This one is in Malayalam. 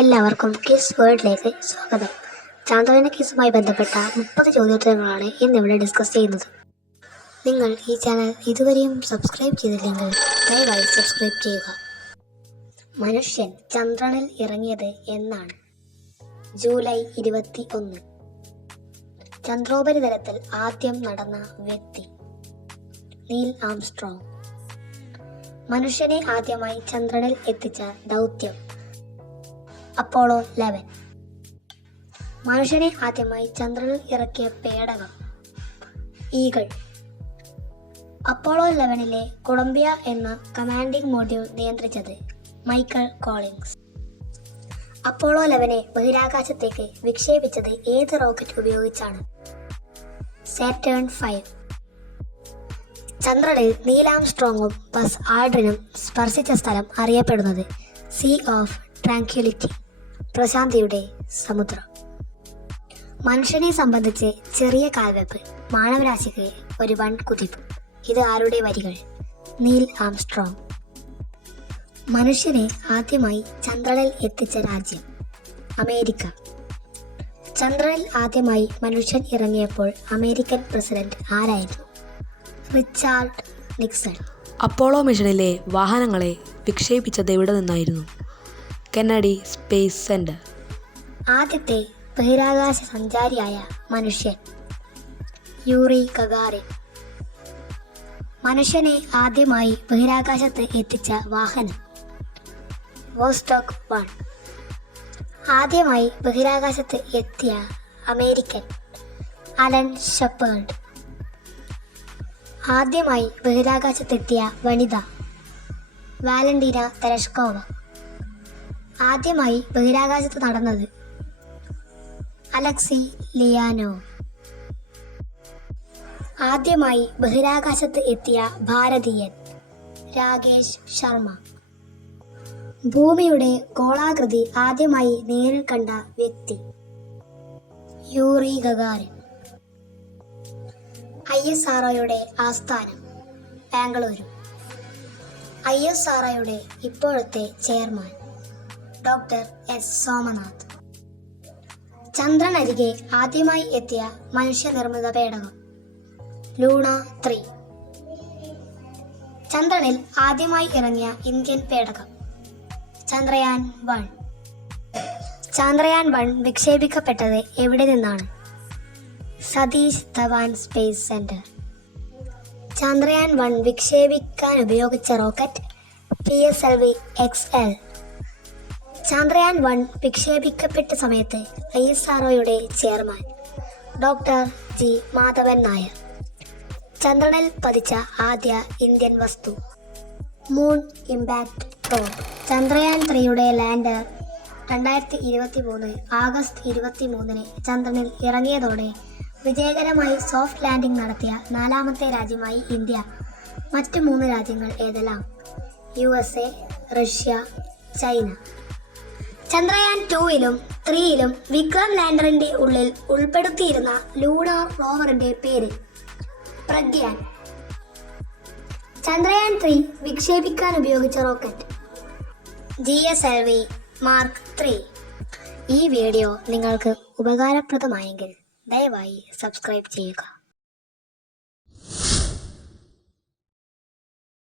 എല്ലാവർക്കും കിസ് വേൾഡിലേക്ക് സ്വാഗതം. ചാന്ദ്രയാൻ കിസുമായി ബന്ധപ്പെട്ട 30 ചോദ്യോത്തരങ്ങളാണ് ഇന്നിവിടെ ഡിസ്കസ് ചെയ്യുന്നത്. നിങ്ങൾ ഈ ചാനൽ ഇതുവരെയും സബ്സ്ക്രൈബ് ചെയ്തില്ലെങ്കിൽ ദയവായി സബ്സ്ക്രൈബ് ചെയ്യുക. മനുഷ്യൻ ചന്ദ്രനിൽ ഇറങ്ങിയത് എന്നാണ്? ജൂലൈ 21. ചന്ദ്രോപരിതലത്തിൽ ആദ്യം നടന്ന വ്യക്തി നീൽ ആംസ്ട്രോങ്. മനുഷ്യനെ ആദ്യമായി ചന്ദ്രനിൽ എത്തിച്ച ദൗത്യം അപ്പോളോ 11. മനുഷ്യനെ ആദ്യമായി ചന്ദ്രനിൽ ഇറക്കിയ പേടകം ഈഗിൾ. അപ്പോളോ 11-ലെ കൊളംബിയ എന്ന കമാൻഡിംഗ് മോഡ്യൂൾ നിയന്ത്രിച്ചത് മൈക്കൽ കോളിൻസ്. അപ്പോളോ 11 ബഹിരാകാശത്തേക്ക് വിക്ഷേപിച്ചത് ഏത് റോക്കറ്റ് ഉപയോഗിച്ചാണ്? സാറ്റേൺ 5. ചന്ദ്രനിൽ നീൽ ആംസ്ട്രോങ്ങും ബസ് ആൾഡ്രിനും സ്പർശിച്ച സ്ഥലം അറിയപ്പെടുന്നത് സീ ഓഫ് ട്രാങ്ക്വിലിറ്റി, പ്രശാന്തിയുടെ സമുദ്രം. മനുഷ്യനെ സംബന്ധിച്ച് ചെറിയ കാൽവെപ്പ്, മാനവരാശിക്ക് ഒരു വൻ കുതിപ്പ്. ഇത് ആരുടെ വരികൾ? Neil Armstrong. മനുഷ്യനെ ആദ്യമായി ചന്ദ്രനിൽ എത്തിച്ച രാജ്യം അമേരിക്ക. ചന്ദ്രനിൽ ആദ്യമായി മനുഷ്യൻ ഇറങ്ങിയപ്പോൾ അമേരിക്കൻ പ്രസിഡന്റ് ആരായിരുന്നു? Richard Nixon. അപ്പോളോ മിഷനിലെ വാഹനങ്ങളെ വിക്ഷേപിച്ചത് എവിടെ നിന്നായിരുന്നു? Kennedy space centre. ആദ്യത്തെ ബഹിരാകാശ സഞ്ചാരിയായ മനുഷ്യൻ യൂറി ഗഗാറിൻ. മനുഷ്യനെ ആദ്യമായി ബഹിരാകാശത്ത് എത്തിച്ച വാഹനം വോസ്റ്റോക്ക് 1. ആദ്യമായി ബഹിരാകാശത്ത് എത്തിയ അമേരിക്കൻ അലൻ ഷെപ്പേർഡ്. ആദ്യമായി ബഹിരാകാശത്തെത്തിയ വനിത വാലന്റീന തെരഷ്കോവ. ആദ്യമായി ബഹിരാകാശത്ത് നടന്നത് അലക്സി ലിയാനോ. ആദ്യമായി ബഹിരാകാശത്ത് എത്തിയ ഭാരതീയൻ രാകേഷ് ശർമ്മ. ഭൂമിയുടെ ഗോളാകൃതി ആദ്യമായി നേരിൽ കണ്ട വ്യക്തി യൂറി ഗഗാറിൻ. ISROയുടെ ആസ്ഥാനം ബാംഗ്ലൂരു. ISROയുടെ ഇപ്പോഴത്തെ ചെയർമാൻ ഡോക്ടർ S. സോമനാഥ്. ചന്ദ്രനരികെ ആദ്യമായി എത്തിയ മനുഷ്യനിർമ്മിത പേടകം ലൂണ 3. ചന്ദ്രനിൽ ആദ്യമായി ഇറങ്ങിയ ഇന്ത്യൻ പേടകം ചന്ദ്രയാൻ 1. ചന്ദ്രയാൻ 1 വിക്ഷേപിക്കപ്പെട്ടത് എവിടെ നിന്നാണ്? Satish Dhawan space centre. ചന്ദ്രയാൻ 1 വിക്ഷേപിക്കാൻ ഉപയോഗിച്ച റോക്കറ്റ് PSLV-XL. ചന്ദ്രയാൻ 1 വിക്ഷേപിക്കപ്പെട്ട സമയത്ത് ISROയുടെ chairman doctor G. Madhavan Nair. ചന്ദ്രനിൽ പതിച്ച ആദ്യ ഇന്ത്യൻ വസ്തു മൂൺ ഇമ്പാക്ട് പ്രോബ്. ചന്ദ്രയാൻ 3യുടെ ലാൻഡർ 2023 ആഗസ്റ്റ് 23-ന് ചന്ദ്രനിൽ ഇറങ്ങിയതോടെ വിജയകരമായി സോഫ്റ്റ് ലാൻഡിംഗ് നടത്തിയ 4ാമത്തെ രാജ്യമായി ഇന്ത്യ. മറ്റ് 3 രാജ്യങ്ങൾ ഏതെല്ലാം? USA, Russia, China. ചന്ദ്രയാൻ 2-ലും 3-ലും വിക്രം ലാൻഡറിന്റെ ഉള്ളിൽ ഉൾപ്പെടുത്തിയിരുന്ന ലൂണാർ റോവറിന്റെ പേര് പ്രഗ്യാൻ. ചന്ദ്രയാൻ 3 വിക്ഷേപിക്കാൻ ഉപയോഗിച്ച റോക്കറ്റ് GSLV Mark 3. ഈ വീഡിയോ നിങ്ങൾക്ക് ഉപകാരപ്രദമായെങ്കിൽ ദയവായി സബ്സ്ക്രൈബ് ചെയ്യുക.